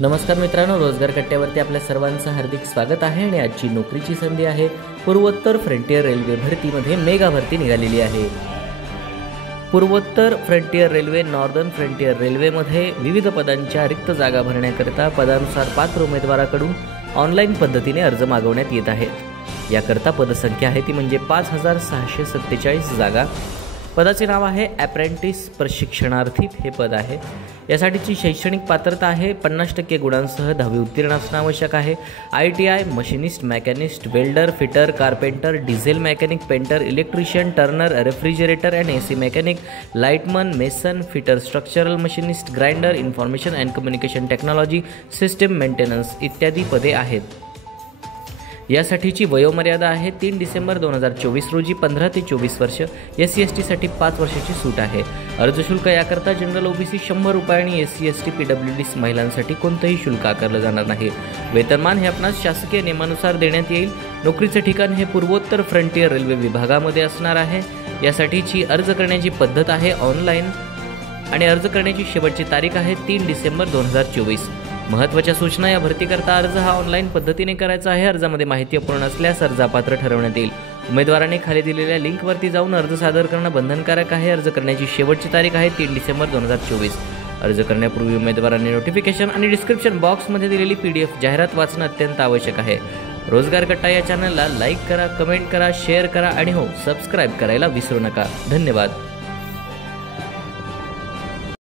नमस्कार मित्रांनो, रोजगार कट्ट्यावरती आपल्या सर्वांचं हार्दिक स्वागत आहे। आणि आजची नोकरीची संधी आहे पूर्वोत्तर फ्रंटियर रेल्वे भरतीमध्ये मेगा भरती निघालेली आहे। पूर्वोत्तर फ्रंटियर रेल्वे, नॉर्दर्न फ्रंटियर रेल्वेमध्ये विविध पदांच्या रिक्त जागा भरण्याकरिता पदानुसार पात्र उमेदवाराकडून ऑनलाईन पद्धतीने अर्ज मागवण्यात येत आहेत। याकरता पदसंख्या आहे ती म्हणजे 5647 जागा। पदाचे नाव आहे अप्रेंटिस प्रशिक्षणार्थी हे पद आहे। यासाठीची शैक्षणिक पात्रता आहे 50% गुणांसह 10वी उत्तीर्ण असणे आवश्यक आहे। ITI, machinist, mechanist, welder, fitter, carpenter, diesel mechanic, painter, electrician, turner, refrigerator and AC mechanic, lightman, mason, fitter, structural machinist, grinder, information and communication technology, system maintenance इत्यादी पदे आहेत। यासाठीची वयोमर्यादा आहे 3 डिसेंबर 2024 रोजी 15 ते 24 वर्ष। SC/ST साठी 5 वर्षाची सूट आहे। अर्ज शुल्क याकरता जनरल OBC 100 रुपये आणि SC/ST PWD महिलांसाठी कोणतेही शुल्क आकारले जाणार नाही। वेतनमान हे आपणास शासकीय नियमानुसार देण्यात येईल। नोकरीचे ठिकाण हे पूर्वोत्तर फ्रंटियर रेल्वे विभागामध्ये असणार आहे। यासाठीची अर्ज करण्याची पद्धत आहे ऑनलाईन आणि अर्ज करण्याची शेवटची तारीख आहे 3 डिसेंबर 2024। महत्त्वाच्या सूचना, या भरतीकरता अर्ज हा ऑनलाईन पद्धतीने करायचा आहे। अर्जामध्ये माहिती अपूर्ण असल्यास अर्ज अपात्र ठरवण्यात येईल। उमेदवाराने खाली दिलेल्या लिंकवरती जाऊन अर्ज सादर करणं बंधनकारक आहे। अर्ज करण्याची शेवटची तारीख आहे 3 डिसेंबर 2024। अर्ज करण्यापूर्वी उमेदवारांनी नोटिफिकेशन आणि डिस्क्रिप्शन बॉक्समध्ये दिलेली PDF जाहिरात वाचणं अत्यंत आवश्यक आहे। रोजगार कट्टा या चॅनलला लाईक करा, कमेंट करा, शेअर करा आणि सबस्क्राईब करायला विसरू नका। धन्यवाद।